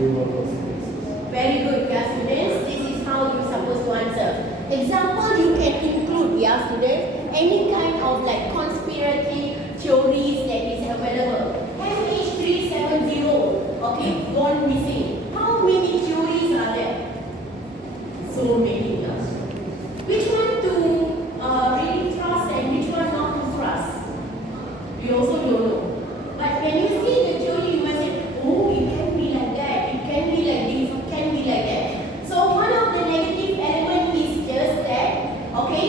Very good, yeah, students. This is how you're supposed to answer. Example, you can include, yeah, students, any kind of like conspiracy theories that is available. MH370, okay, gone missing. How many theories are there? So many, yeah. Which one to really trust and which one not to trust? We also don't know. But when you see the theory, you must say, oh, it can be like that, it can be like this, it can be like that. So one of the negative elements is just that, okay,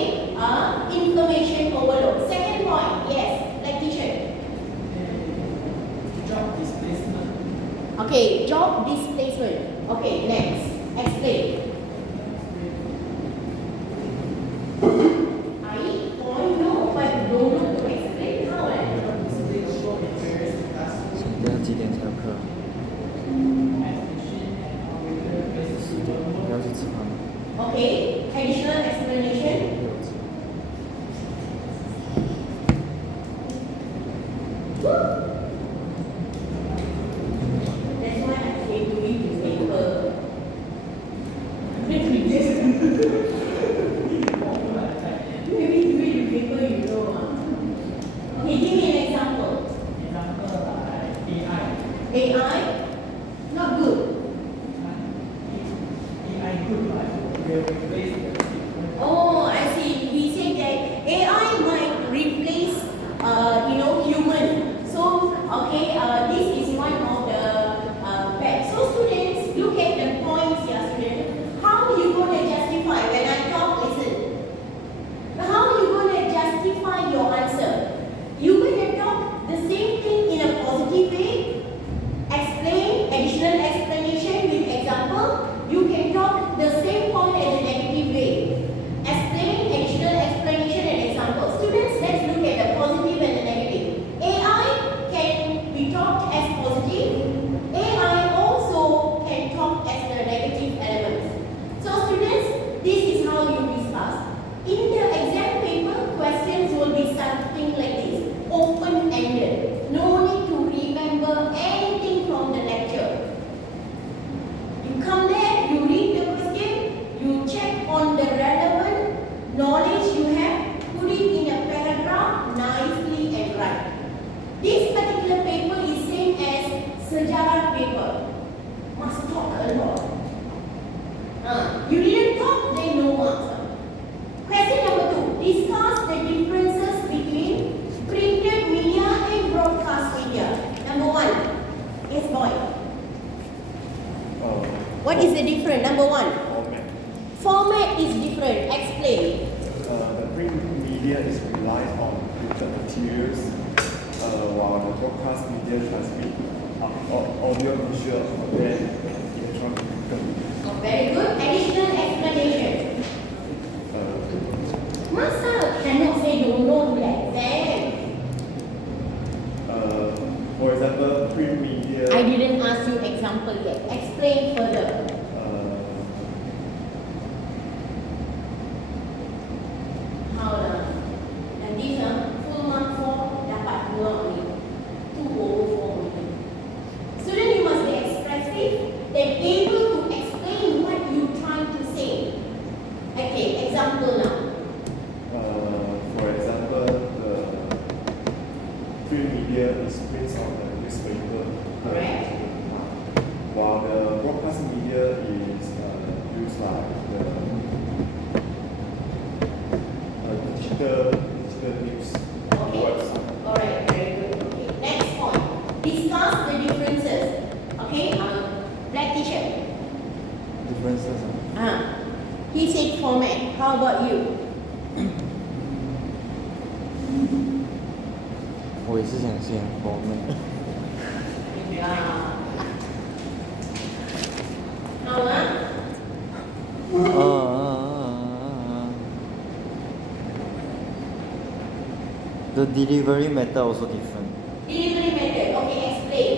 information overload. Second point, yes, like teacher. Job displacement. Okay, job displacement. Okay, next, explain. Okay, additional explanation. That's why I say to you to take maybe do it paper, you know. Okay, give me an example. AI? Not good. Oh, I see. We say that AI might replace, human. So, okay, this is one of the bad. So, students, look at the points here, students. How you going to justify when I talk? Listen. How you going to justify your answer? You going to talk the same thing in a positive way? Explain, additional explanation with example. You can talk the same point as a negative way. Explain, additional explanation and example. Students, let's look at the positive and the negative. AI can be talked as positive. AI also can talk as the negative elements. So students, this is how you discuss. In the exam paper, questions will be something like this. Open-ended. No need to remember anything from the lecture. You come there, you read the question, you check on the relevant knowledge you have, put it in a paragraph nicely and write. This particular paper is same as sejarah paper. Must talk a lot. You didn't talk, then no marks. Question number 2. Discuss the differences between printed media and broadcast media. Number 1. Yes, boy. What is the difference? Number 1. Format is different. Explain. The print media is relies on printed materials, while the broadcast media transmit audio, visual, and electronic media. Very good. Additional explanation. Masa cannot say don't know like that. For example, print media. I didn't ask you example yet. Explain further. How lah? And this full mark 4 dapat 2 ni. 2/4 ni. Student, you must be expressive and able to explain what you trying to say. Okay, example now. For example, the print media is prints on the newspaper. Correct. While the broadcast media is used like the digital news website. Alright, very good. Okay, next point. Discuss the differences. Okay, black teacher. Differences. He said format. How about you? 我也是想先 format. Yeah. How The delivery method also different. Delivery method. Okay, explain.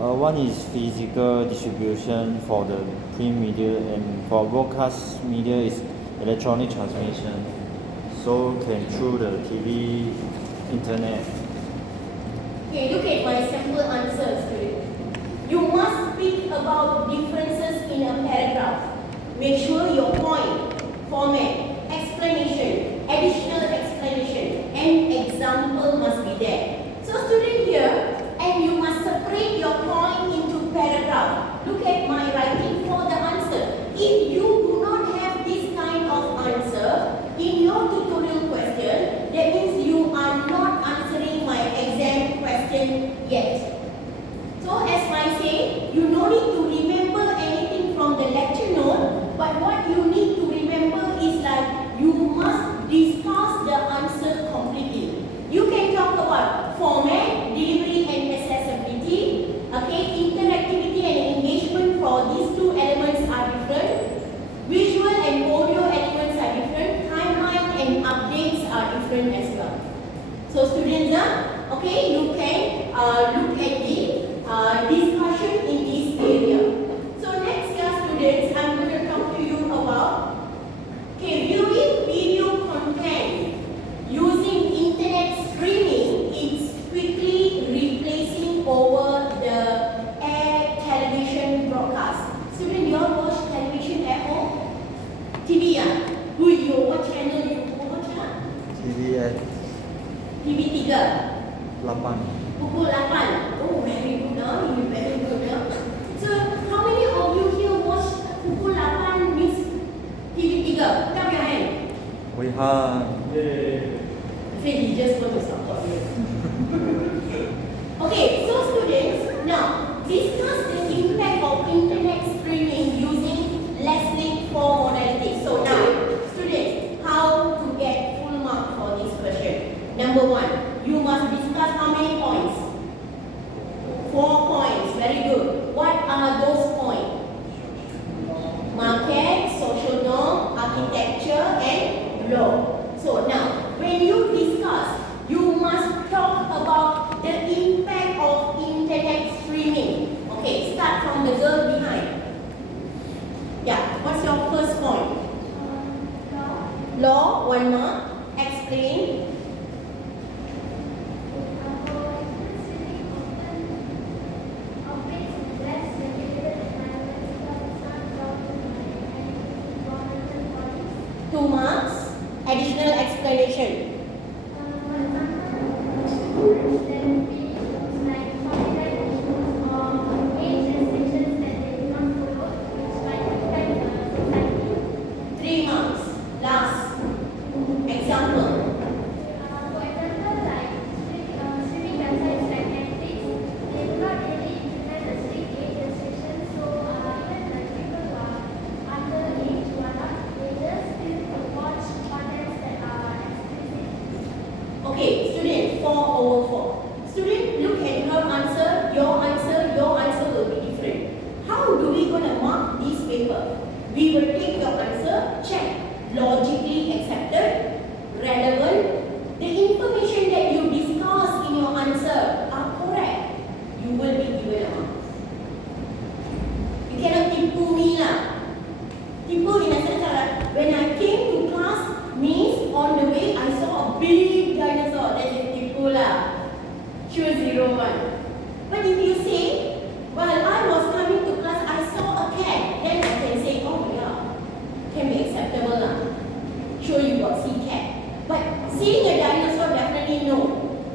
One is physical distribution for the print media, and for broadcast media is electronic transmission. So can through the TV, internet. Okay, look at my simple answers to it. You must speak about Make sure your point, format, explanation, additional explanation, and example must be there. So student here, and you must separate your point into paragraph. Look at my writing for the answer. If you do not have this kind of answer in your tutorial question, that means you are not answering my exam question yet. So as I say, you no need to remember anything from the lecture note, but what you need to remember is like you must discuss the answer completely. You can talk about format, delivery and accessibility, okay, interactivity and engagement for these two elements are different, visual and audio elements are different, timeline and updates are different as well. So students, okay, you can look at the discussion in this area. So next year students, I'm going to talk to you about viewing video content using internet streaming is quickly replacing over the air television broadcast. Student, you all watch television at home? TV Who you what channel you watch? TV at TV 3. 8. Pukul 8. Oh, very good. You very good. So, how many of you here watch pukul 8 means TV 3? Put up your hand. We have Say he just want to support you. Okay, so students, now discuss the impact of internet streaming using Lesley 4 modalities. So now, students, how to get full mark for this question? Number 1, you must discuss how many points? 4 points. Very good. What are those points? Market, social norm, architecture, and law. So now, when you discuss, you must talk about the impact of internet streaming. Okay, start from the girl behind. Yeah, what's your first point? Law, 1 mark. Explain. Additional explanation. Okay, student, 4/4. Student, look at her answer, your answer will be different. How do we going to mark this paper? We will take your answer, check, logically accepted, relevant. The information that you discuss in your answer are correct. You will be given a mark. You cannot tipu me lah. Tipu in a sense that when I came to class, means on the way I saw a big dinosaur. That is tipu lah. Choose 0, 1. But if you say, while I was coming to class, I saw a cat, then I can say, oh yeah, can be acceptable lah. Sure you got see cat. But seeing a dinosaur, definitely no.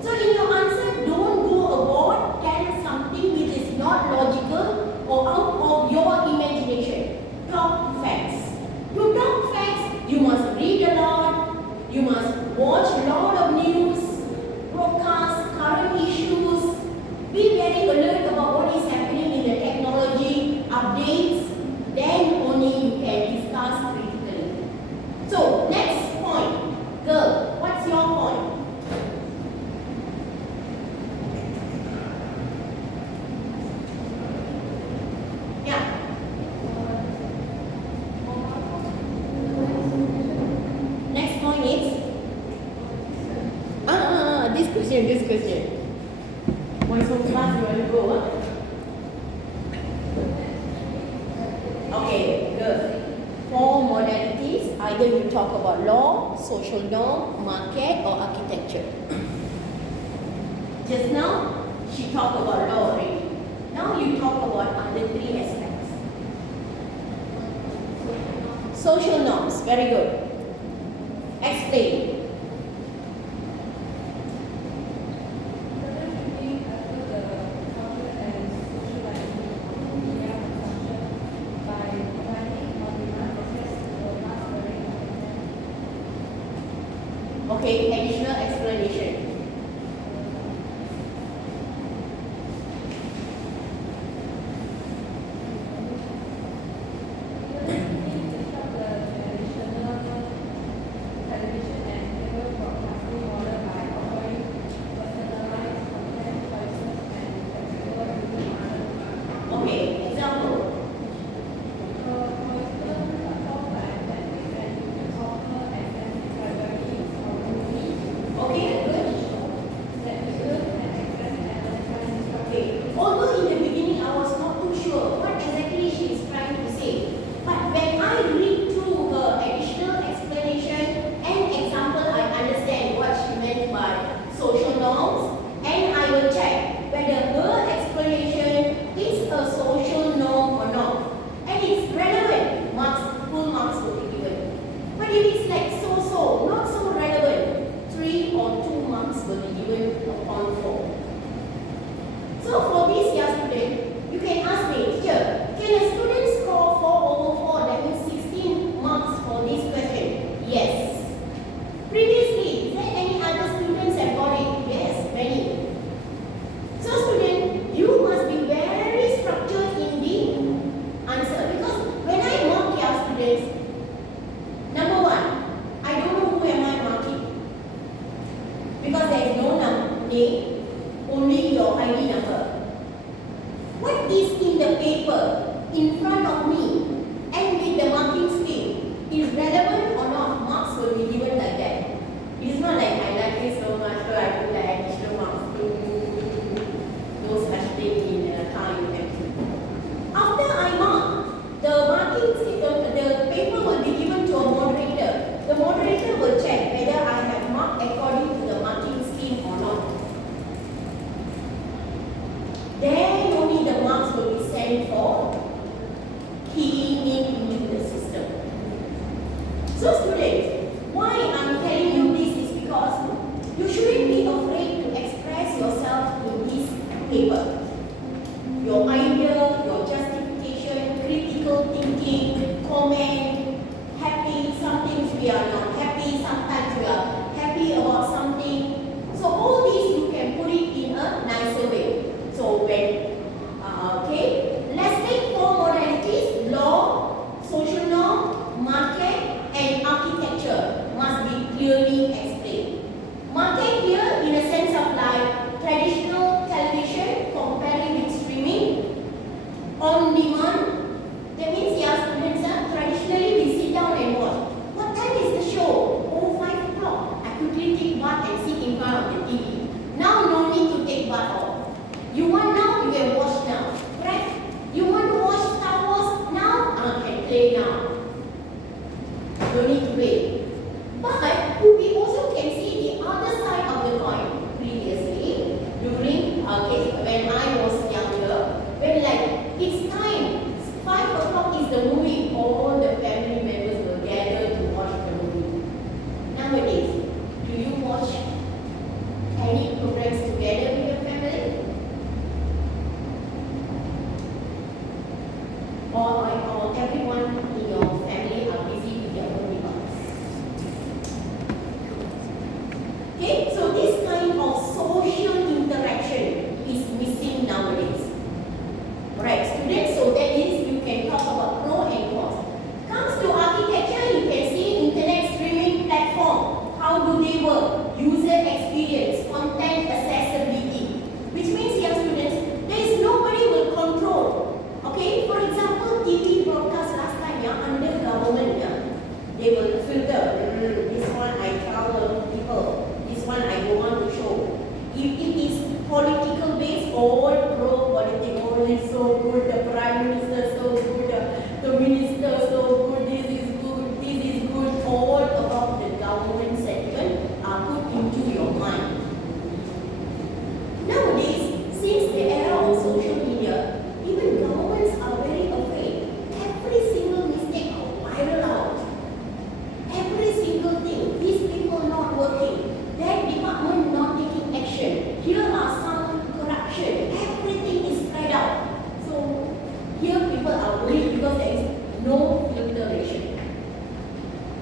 So in your answer, don't go aboard, tell something which is not logical or out of your imagination. Talk facts. To talk facts, you must read a lot, you must watch a lot of news, broadcasts, current issues, be very alert about what is happening in the technology, updates, then only you can discuss critically. So, next point. Girl, what's your point? Yeah. Next point is this question. Why so fast you want to go? Okay, good. 4 modalities. Either you talk about law, social norm, market, or architecture. Just now, she talked about law already. Now you talk about other 3 aspects. Social norms, very good. Explain. Okay, additional explanation. Okay, example. Okay, good. Okay. Although in the beginning I was not too sure what exactly she is trying to say, but when I read through her additional explanation and example, I understand what she meant by social norms, and I will check whether her explanation is a social norm or not, and it's relevant. Marks, full marks will be given. But if it's like so, not so relevant, 3 or 2 marks will be given upon 4. So for this year student, you can ask me, teacher, can a student score 4/4? That means 16 marks for this question. Yes. Previously, is there any other students have got it? Yes, many. So student, you must be very structured in the answer, because when I mark your students, number 1, I don't know who am I marking, because there is no name, only your ID number. What is in the paper in front of me and with the marking scheme is relevant or not? Marks will be given like that. It is not like I like this so much, so I put like additional marks. No such thing in time you can see. After I mark, the marking scheme, the paper will be given to a moderator. The moderator will check whether I have marked according to the marking scheme or not. Then only the marks will be sent for keying into the system. So students, why I'm telling you this is because you shouldn't be afraid to express yourself in this paper. Your idea, your justification, critical thinking, comment, happy, some things we are not happy, sometimes we are happy about something. So all these you can put it in a nicer way. So when, okay, let's take 4 modalities: law, social norm, market, and architecture must be clearly explained. Market here in a sense of like traditional television comparing with streaming, on demand. That means your students are traditionally we sit down and watch. What time is the show? Oh, 5 o'clock. I quickly take bath and sit in front of the TV. Now no need to take bath off. You want now, you can watch now, right? You want to watch Star Wars now, can play now. Don't need to wait. But we also can see the other side of the coin. Previously, during when I was younger, when like it's time, 5 o'clock is the movie, all the family members will gather to watch the movie. Nowadays, do you watch any programs together with your family? Or everyone in your family are busy with their own device. Okay, so this kind of social interaction is missing nowadays. Alright, students, so that is you can talk about pro and con. no filtration.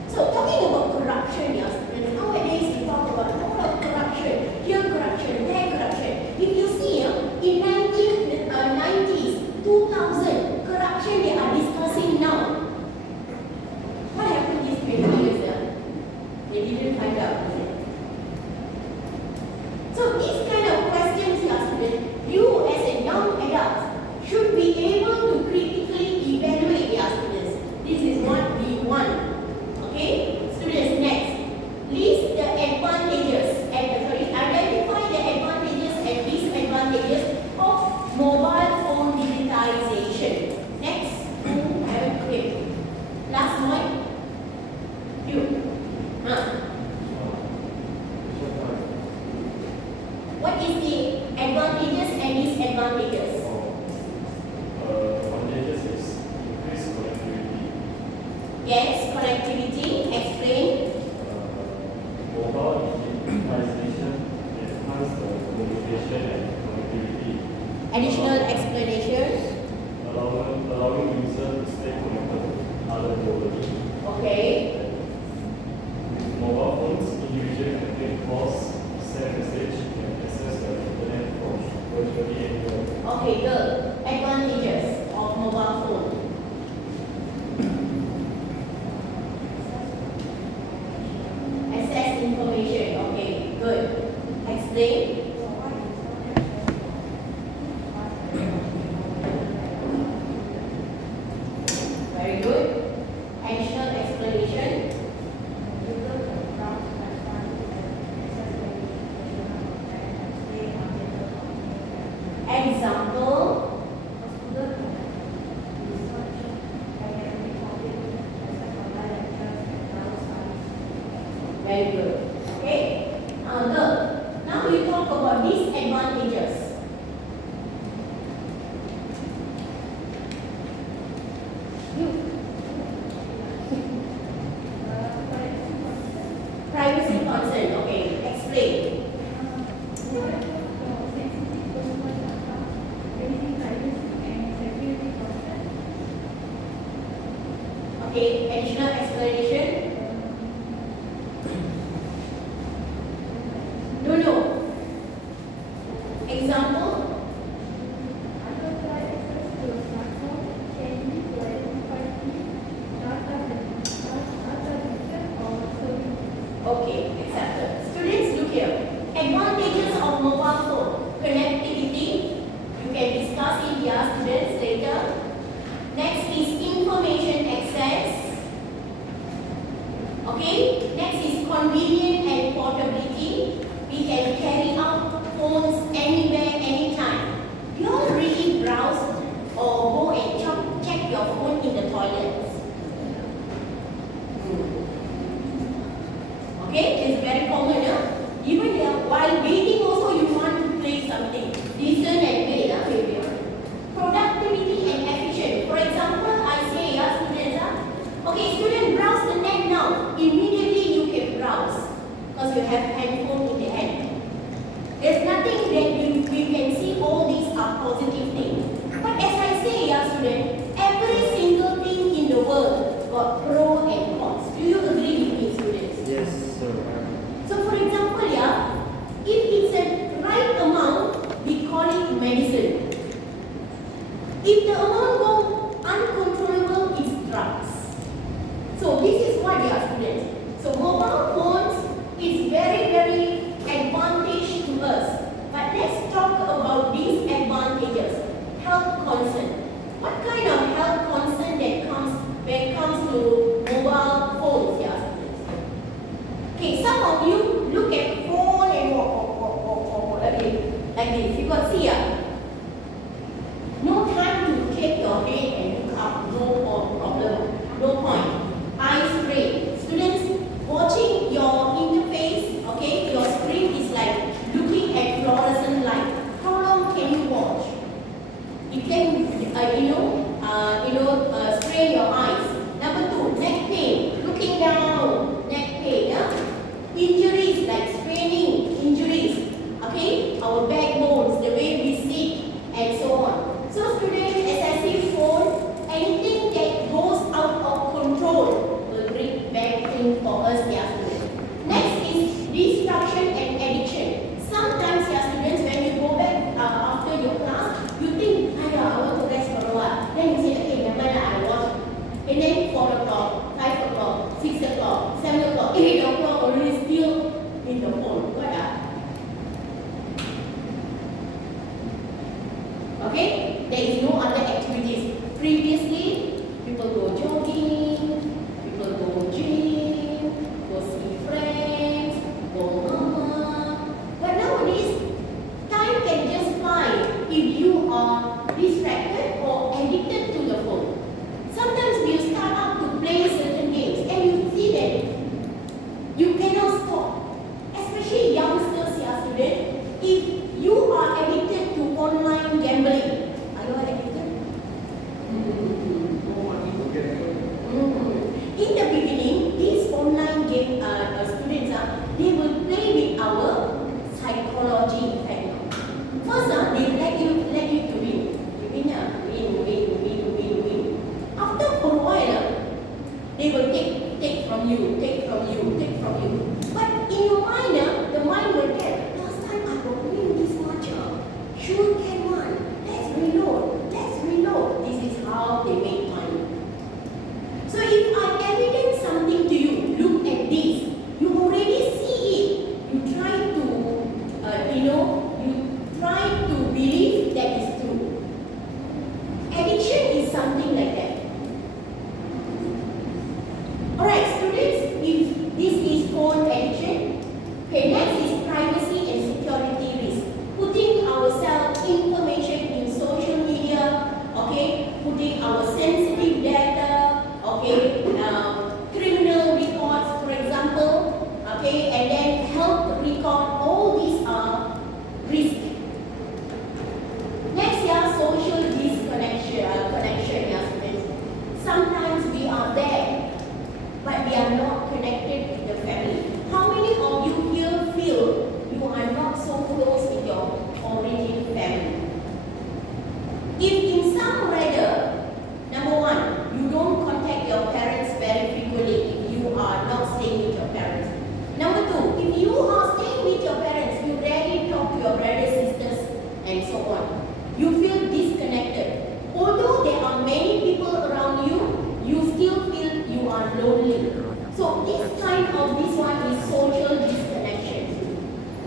So talking about corruption, yes, and nowadays we talk about a lot of corruption, here corruption, there corruption. If you see in 1990s, 2000, corruption they are discussing now. What happened these 20 years? They didn't find out. So these kind of questions, yes, students, you as a young adult should be able to critically evaluate, yes, students. This is what we want. Okay, students, next, list the advantages identify the advantages and disadvantages of mobile phone digitization. Next, okay. Last one, you. What is the advantages and disadvantages? Advantages is increased connectivity. Yes, connectivity, explain. Mobile digitization enhance the communication and connectivity, Additional explanation. allowing users to stay connected with other globally. Okay. With mobile phones, individuals can make calls, send messages, and access the internet from virtually anywhere. Okay, the advantages of mobile phone. Access information. Okay, good. Explain. Very good. Additional explanation. Example. Very good. Okay. Look. Now you talk about disadvantages. Privacy concern. Okay. Explain. Okay. Additional explanation. No. Example. Okay, accepted. Students, look here. Advantages of mobile phone. Connectivity. You can discuss it here, students, later. Next is information access. Okay. Next is convenient and portability. We can carry out phones anywhere, anytime. You all really browse or go and check your phone in the toilets. Okay, it's very common. Even while waiting also you want to play something. Listen and wait. Productivity and efficient. For example, I say, students, okay, student browse the net now. Immediately you can browse because you have handphone in the hand. There's nothing that we can see all these are positive things. But as I say, student, every single thing in the world got pro and cons. Do you agree with me, students? Yes, sir. So for example, if it's a right amount, we call it medicine. If the amount go uncontrollable, it's drugs. So this is what students. So mobile phones is very, very advantage to us. But let's talk about these advantages. Health concern. What kind of health concern that comes when it comes to mobile phones, students? Okay, some of you look at phone and walk like this. You got see no time to take your head and look up. No problem. No point. Eye strain. Students, watching your interface, okay, your screen is like looking at fluorescent light. How long can you watch? It can, strain your eyes. Number 2, neck pain. Looking down, neck pain. Injuries like straining injuries. Okay, our backbones, the way we sit, and so on. So students, as I see phone, anything that goes you, take from you, take from you. But in your mind, the mind will tell, last time I was doing this much, sure can one. Let's reload, let's reload. This is how they make money. So if I evidence something to you, look at this. You already see it. You try to, you try to believe that is true. Addiction is something like that. Alright, students, if this is phone addiction, okay, next is privacy and security risk. Putting ourselves information in social media, okay, putting our sensitive data, okay, criminal records, for example, okay, and then health record, all these are risks. Next, social connection, students. Sometimes we are there, but we are not connected with the family. How many of you here feel you are not so close with your origin family? If in some rather, number one, you don't contact your parents very frequently if you are not staying with your parents. Number two, if you are staying with your parents, you rarely talk to your brothers, sisters, and so on. You feel disconnected. Although there are many people around you, you still feel you are lonely. So this one is social disconnection.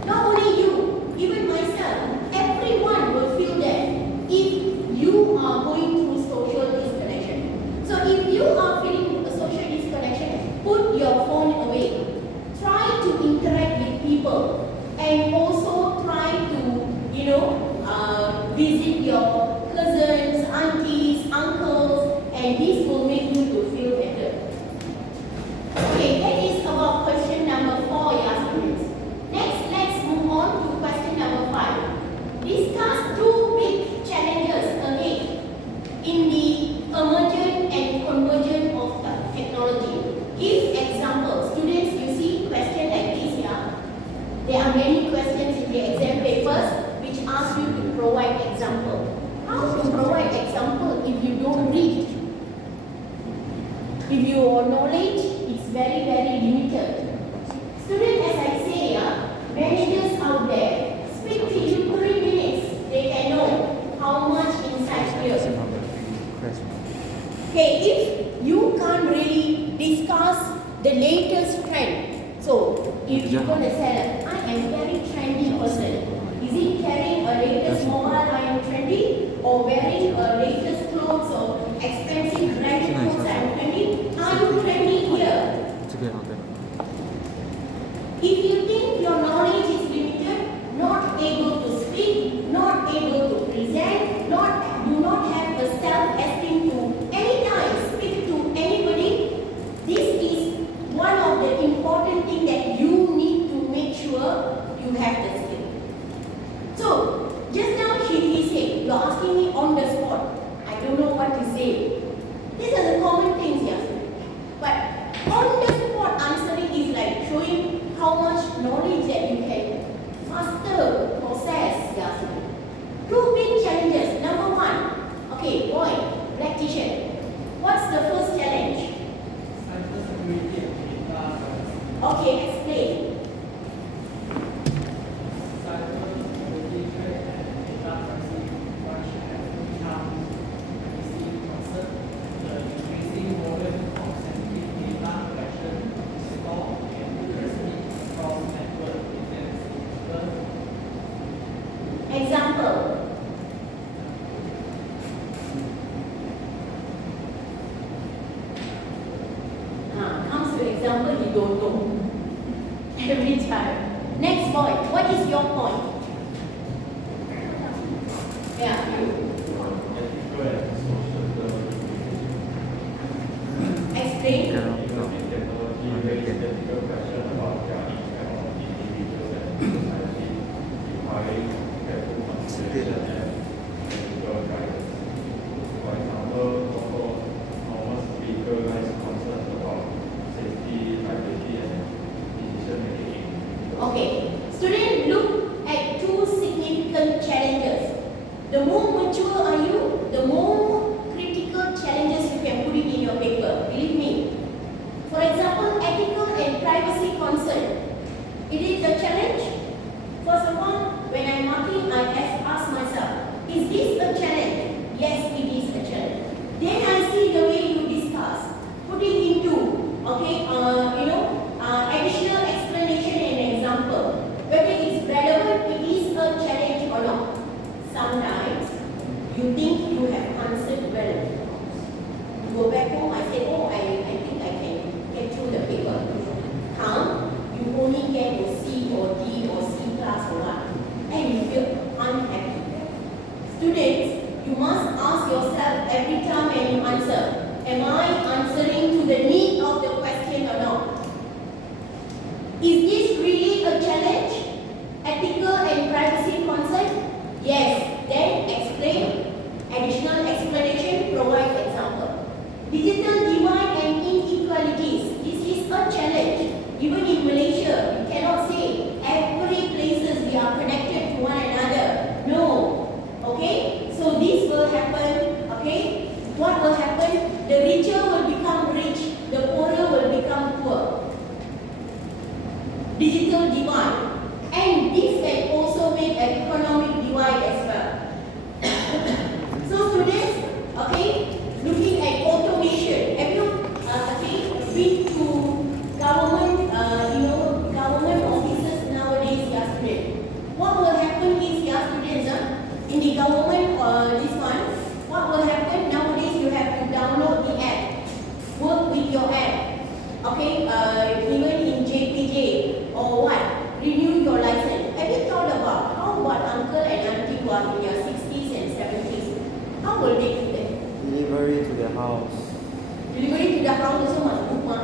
Not only you, even myself, everyone will feel that if you are going through social disconnection. So if you are feeling a social disconnection, put your phone away. Try to interact with people and also try to, visit your cousins, aunties, uncles, and this will make you to feel better. Okay, that is about question number 4, students. Next, let's move on to question number 5. Discuss 2 big challenges again in the emergent and convergent of technology. Give examples. Students, you see question like this here. There are many questions in the exam papers which ask you to provide example. How to provide example if you don't read? If your knowledge is very, very limited. Students, as I say, managers out there, speak to you 3 minutes. They can know how much inside here. Okay, if you can't really discuss the latest trend, so if you're going to say, I am very trendy person. Is it carrying a latest mobile I am trendy, or wearing a latest clothes or expensive branded clothes I am trendy? Are you trendy here? If you think your knowledge is limited, not able to speak, not able to present, do not have a self-esteem to anytime speak to anybody, this is one of the important things that you need to make sure you have the skill. So, just now he said, you're asking me on the spot. I don't know what to say. These are the common things here. But on the spot answering is like showing how much knowledge that you can master, process. Yeah. 2 big challenges. Number 1, okay, boy, black t-shirt. What's the first challenge? Cybersecurity and data privacy. Okay, explain. Cybersecurity threat and data privacy which have become increasingly concerned. The increasing volume of sensitive data collection, store, and transmit across network presents significant Example. Comes to example, you don't know. Every time. Next point. What is your point? Yeah, you. Explain. Okay, students, look at 2 significant challenges. The more mature are you, the more critical challenges you can put it in your paper. Believe me. For example, every time when you answer, am I answering to the need of the question or not? Is this really a challenge? Ethical and privacy concern? Yes. Then explain. Additional explanation, provide example. Digital divide and inequalities. This is a challenge. Even in Malaysia, we cannot say every places we are connected to one another. No. Okay? So this will happen. Okay? What will happen? The richer will become rich. The poorer will become poor. Digital divide. And this can also make an economic divide as well. So students, okay, looking at automation. Have you been to government, government offices nowadays, yeah, students? What will happen is, yeah, students, in the government, this one, what will happen nowadays? You have to download the app, work with your app, okay, even in JPJ or what, renew your license. Have you thought about how about uncle and auntie who are in their 60s and 70s? How will they do that? Delivery to the house. Delivery to the house also must move on.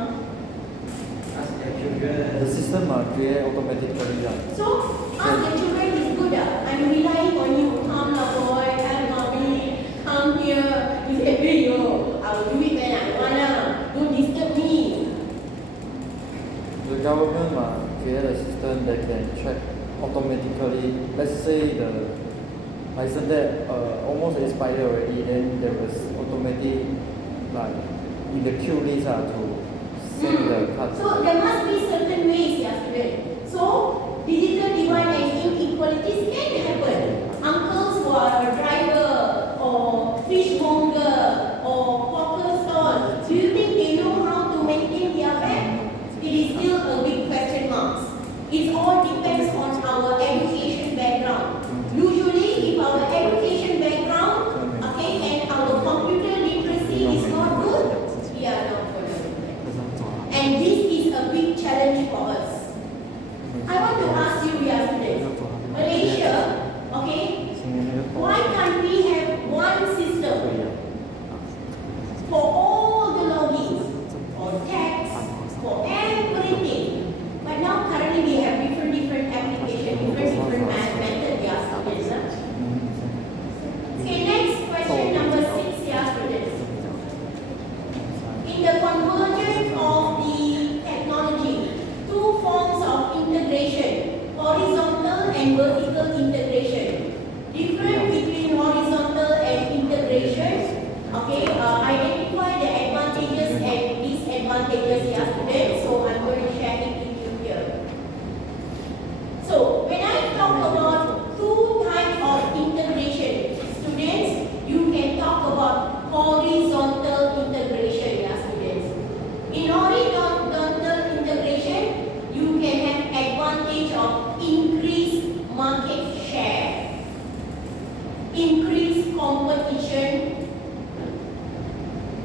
Ask their children. The system create automatically. So, ask the children is good. I'm relying on you. Come now, boy. Help mommy. Come here. You say, hey, yo, I will do it when I wanna. Don't disturb me. The government create a system that can check automatically. Let's say the license that almost expired already, then there was automatic like in the queue list to send the card. So there must be certain ways, yeah, student. So digital divide and inequalities can happen. Uncles who are a driver or fishmonger or hawker stall, do you think they know how to maintain their bag? It is still a big question mark. It all depends on our education background. Usually, if our education background, okay, and our computer literacy is not good, we are not going to do that. And this is a big challenge for us. I want to ask you, dear students, Malaysia, okay, why can't we have one system for all the logins, for tax, for everything? But now currently we have different applications, different methods, yeah, students. Okay, next question number 6, yeah, students. In the convergence of the technology, two forms of integration, horizontal and vertical integration. Difference between horizontal and integration, okay, identify the advantages and disadvantages, yeah, students. So I'm going to share it with you here. So when I talk about two types of integration, students, you can talk about horizontal integration, yeah, students. In horizontal integration, you can have advantage of increased market share, increased competition,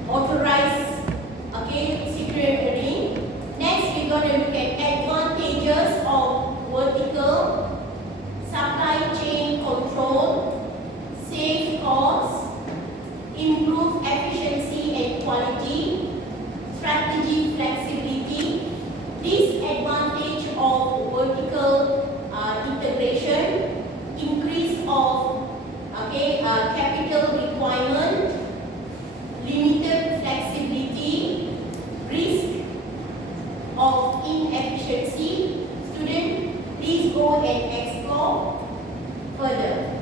authorized, okay, security. Next, we're going to look at advantages of vertical, supply chain control, save costs, improve efficiency and quality, strategy flexibility, disadvantage of vertical integration, increase of capital requirement, limited flexibility, risk of inefficiency. Student, please go and explore further.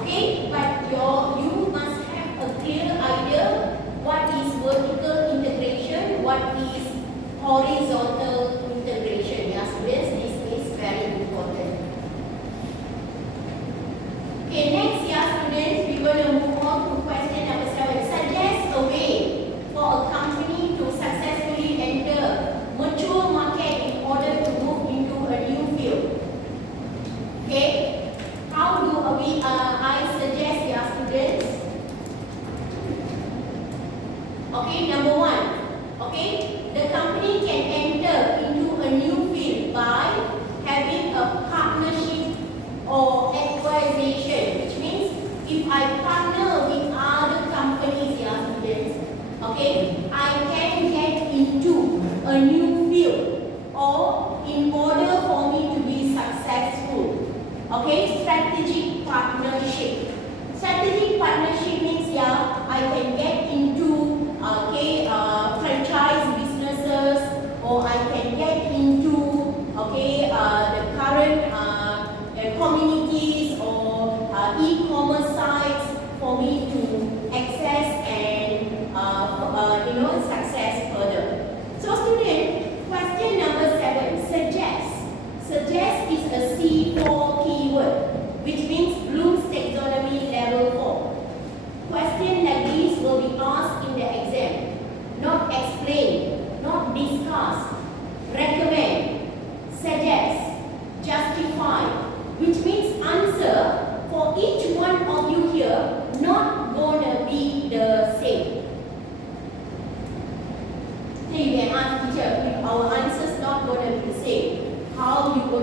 Okay, but you must have a clear idea what is vertical integration, what is horizontal integration. Yes, this is very important. Okay, next year, students, we're going to move on to question number 7. Suggest a way for a company to successfully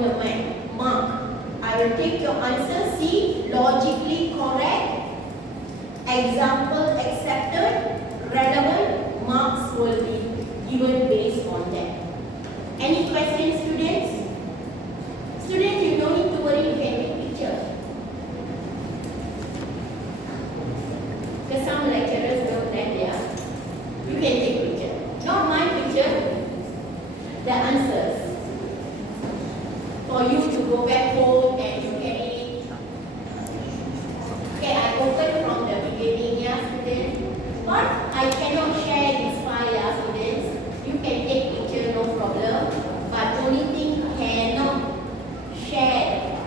gonna mark. I will take your answer, see, logically correct, example accepted, relevant, marks will be given based on that. Any questions, students? Students, you don't need to worry, you can take picture. Because some lecturers don't let their, you can take picture. Not my picture, the answers. For you to go back home and look at it. Okay, I open from the beginning, yeah, students. But I cannot share this file, yeah, students. You can take picture, no problem. But only thing cannot share.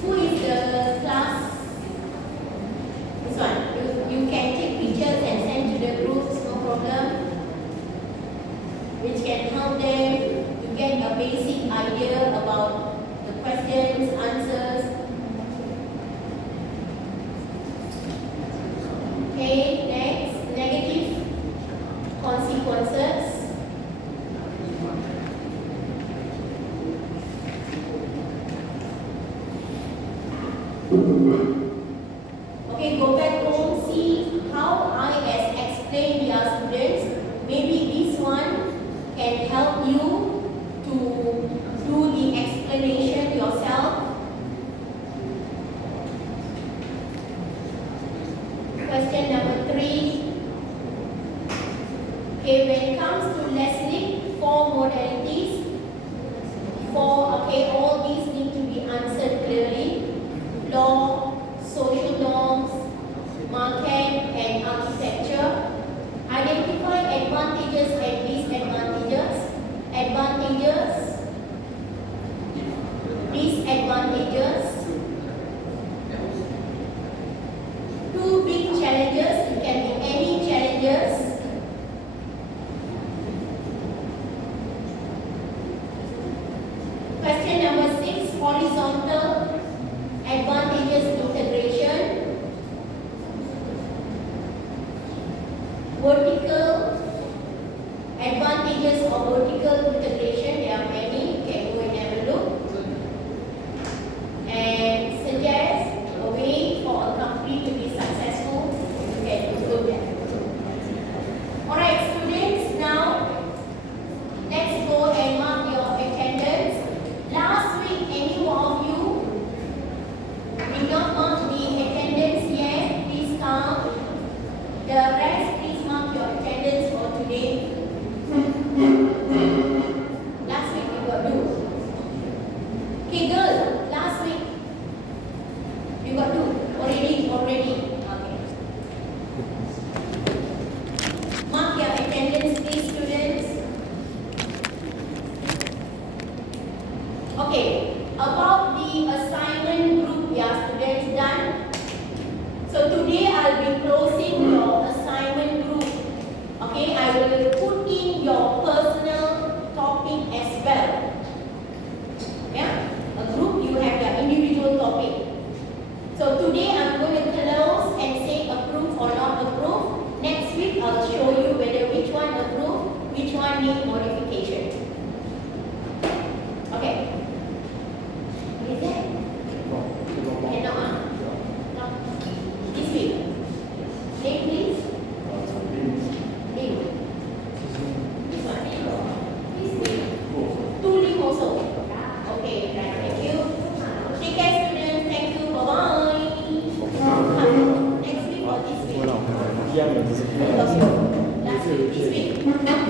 Who is the class? This one. You can take pictures and send to the groups, no problem. Which can help them to get a basic idea about the questions, answers. Okay, next, negative consequences. Okay, go back home, see how I has explained your students. Maybe this one can help you to do the explanation yourself. Question number 3. Okay, when it comes to listening, 4 modalities. 4, okay, all these need to be answered clearly. Law, social norms, market and architecture. Identify advantages and disadvantages. Advantages, disadvantages. 2 big challenges. It can be any challenges. Question number 6. Horizontal advantages integration. Vertical advantages of vertical integration, there are many, you can go and have a look. And suggest a way for a company to be successful, you can do that. Alright students, now let's go and mark your attendance. Last week, any of you did not mark the attendance yet, please come. The rest, please mark your attendance for today. Last week you got do. Okay, girl, last week you got do. Already. Okay. Mark your attendance, please, students. Okay, about the assignment group, yeah, students, done. So today I'll be closing your assignment group. Okay, I will put in your personal topic as well. Yeah, a group you have the individual topic. So today I'm going to close and say approve or not approve. Next week I'll show you whether which one approve, which one need modification. Okay. Is that? Cannot. No. This week. Name please. Name. This one. This week. 2 name also. Okay, right. Thank you. Take care, students. Thank you. Bye bye. Next week or this week? Last week. This week.